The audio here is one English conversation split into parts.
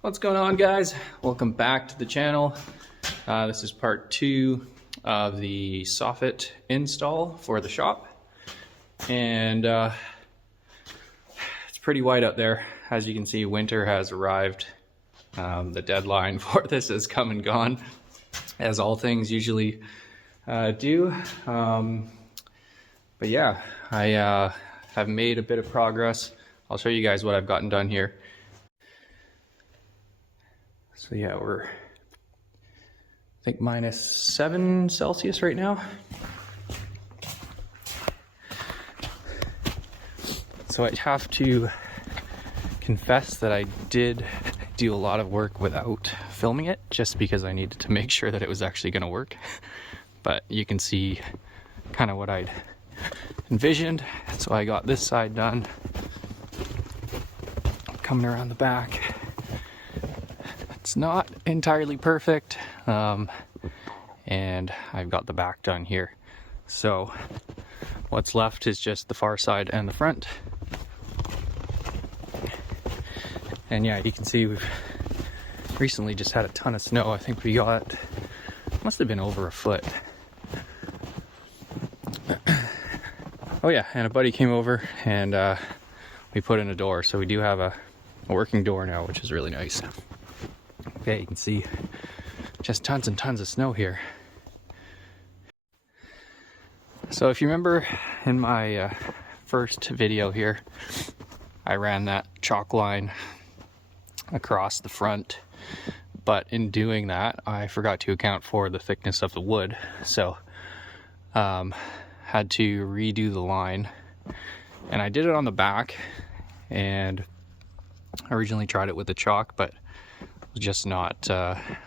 What's going on, guys? Welcome back to the channel. This is part 2 of the soffit install for the shop, and it's pretty white out there. As you can see, winter has arrived. The deadline for this has come and gone, as all things usually do. But yeah, I have made a bit of progress. I'll show you guys what I've gotten done here. So yeah, we're, I think, -7 Celsius right now. So I have to confess that I did do a lot of work without filming it, just because I needed to make sure that it was actually going to work. But you can see kind of what I'd envisioned. So I got this side done. Coming around the back. It's not entirely perfect, and I've got the back done here. So what's left is just the far side and the front. And yeah, you can see we've recently just had a ton of snow. I think we got, must have been over a foot. Oh yeah, and a buddy came over and we put in a door. So we do have a working door now, which is really nice. Okay, you can see just tons and tons of snow here. So if you remember in my first video here, I ran that chalk line across the front, but in doing that, I forgot to account for the thickness of the wood. So had to redo the line, and I did it on the back, and I originally tried it with the chalk, but just not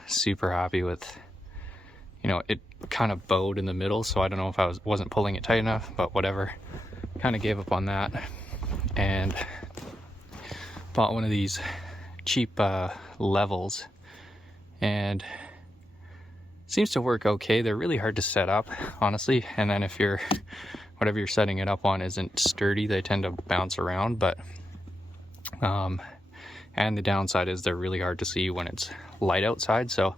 super happy with, you know, it kind of bowed in the middle, so I don't know if I wasn't pulling it tight enough, but whatever. Kind of gave up on that and bought one of these cheap levels, and seems to work okay. They're really hard to set up, honestly, and then if you're, whatever you're setting it up on isn't sturdy, they tend to bounce around. But and the downside is they're really hard to see when it's light outside. So,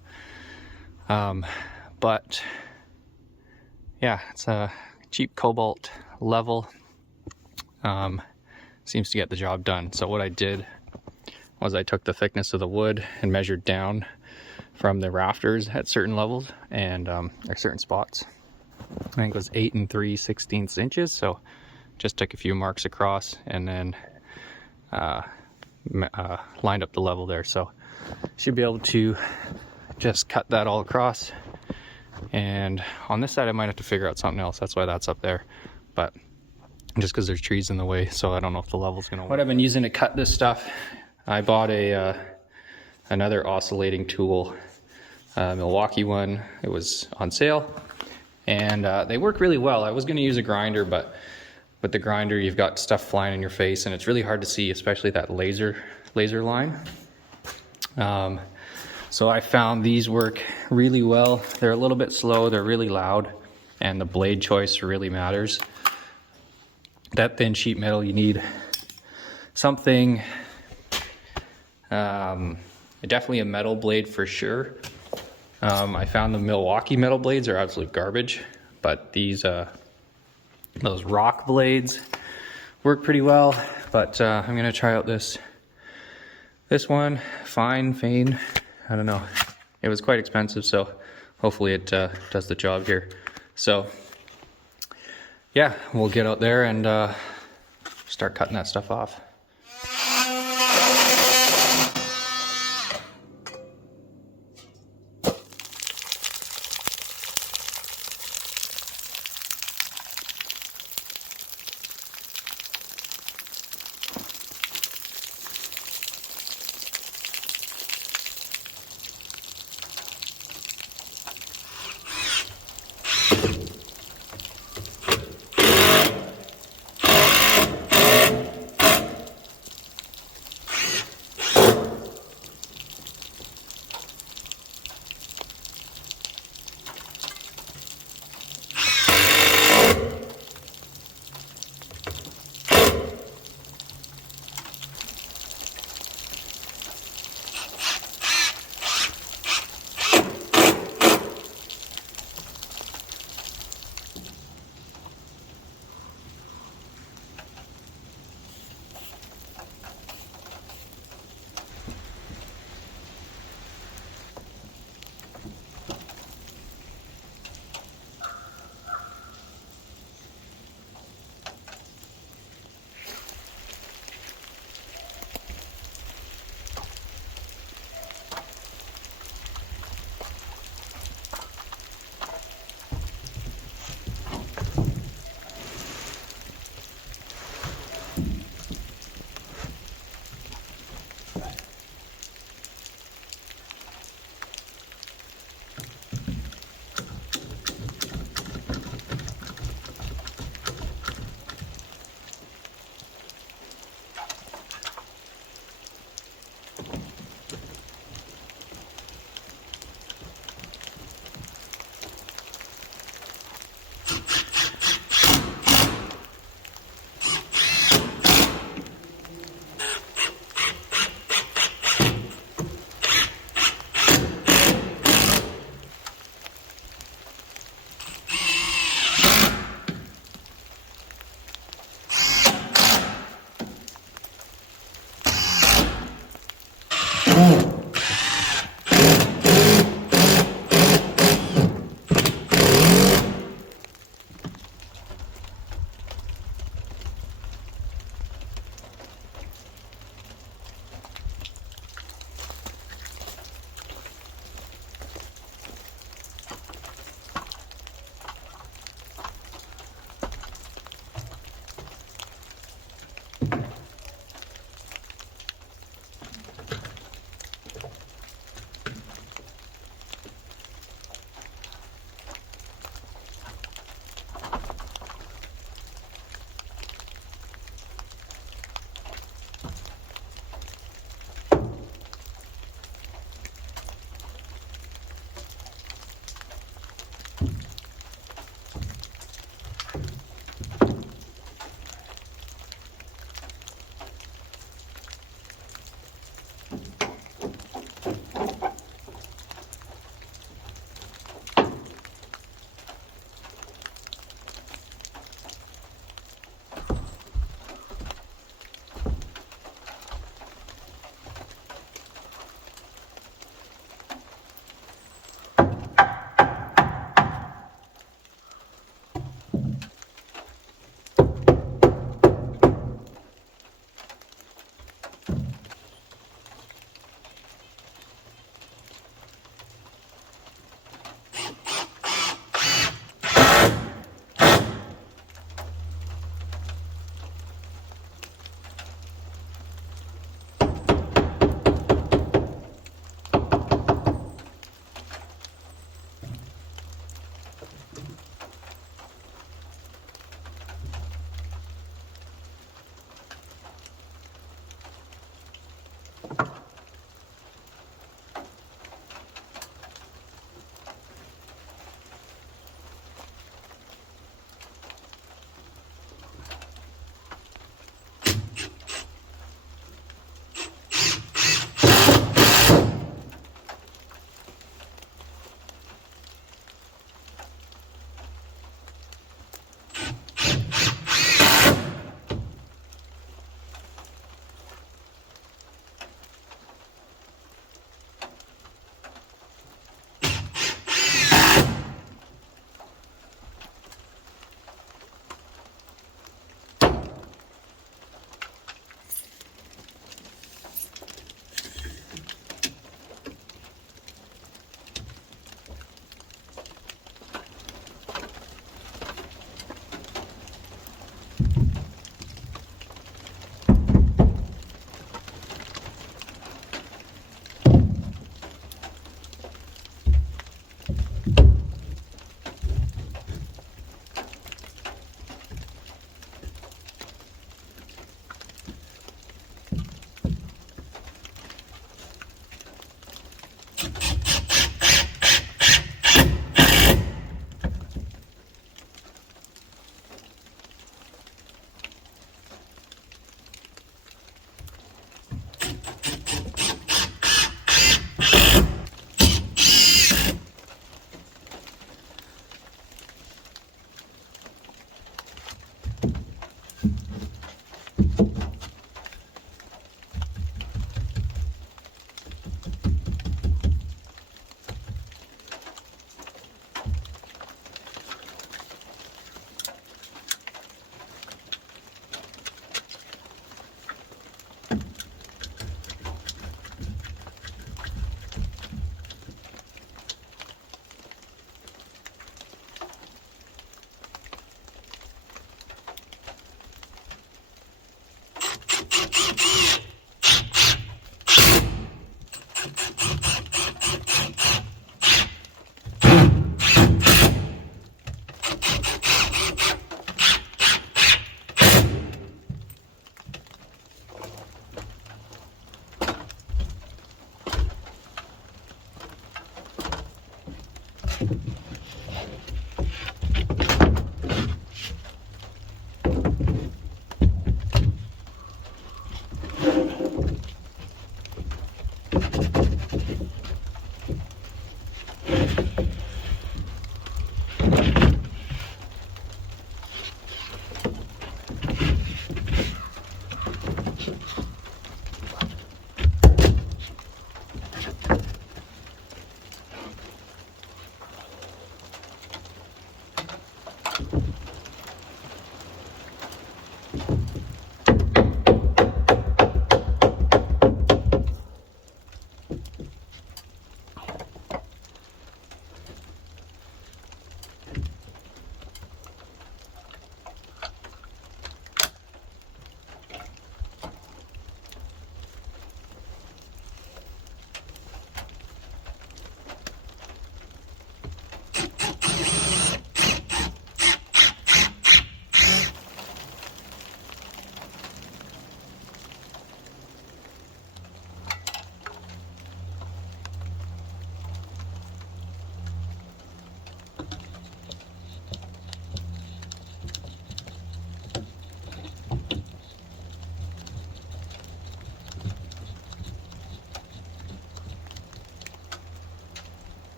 but yeah, it's a cheap cobalt level. Seems to get the job done. So what I did was I took the thickness of the wood and measured down from the rafters at certain levels and at certain spots. I think it was 8 3/16 inches. So just took a few marks across and then lined up the level there. So should be able to just cut that all across, and on this side I might have to figure out something else. That's why that's up there, but just because there's trees in the way, so I don't know if the level's gonna work. What I've been using to cut this stuff, I bought a another oscillating tool, Milwaukee one. It was on sale, and they work really well. I was going to use a grinder, but with the grinder, you've got stuff flying in your face, and it's really hard to see, especially that laser line. So I found these work really well. They're a little bit slow, they're really loud, and the blade choice really matters. That thin sheet metal, you need something, definitely a metal blade for sure. I found the Milwaukee metal blades are absolute garbage, but these those rock blades work pretty well. But I'm gonna try out this one, Fane. I don't know. It was quite expensive, so hopefully it does the job here. So yeah, we'll get out there and start cutting that stuff off.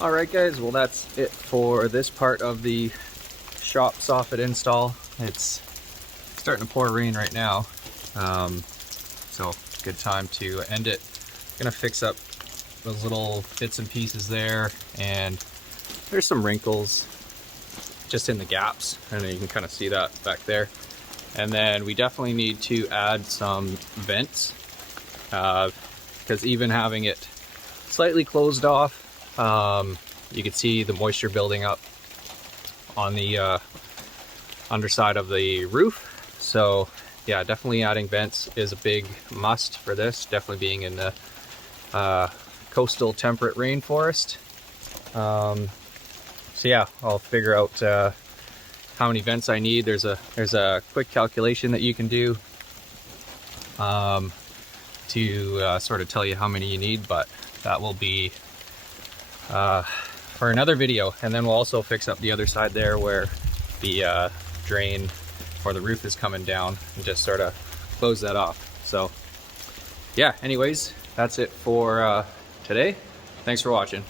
All right, guys, well, that's it for this part of the shop soffit install. It's starting to pour rain right now, so good time to end it. Gonna fix up those little bits and pieces there, and there's some wrinkles just in the gaps, and you can kind of see that back there. And then we definitely need to add some vents, because even having it slightly closed off, you can see the moisture building up on the underside of the roof. So yeah, definitely adding vents is a big must for this, definitely being in the coastal temperate rainforest. So yeah, I'll figure out how many vents I need. There's a quick calculation that you can do to sort of tell you how many you need, but that will be for another video. And then we'll also fix up the other side there where the drain or the roof is coming down, and just sort of close that off. So yeah, anyways, that's it for today. Thanks for watching.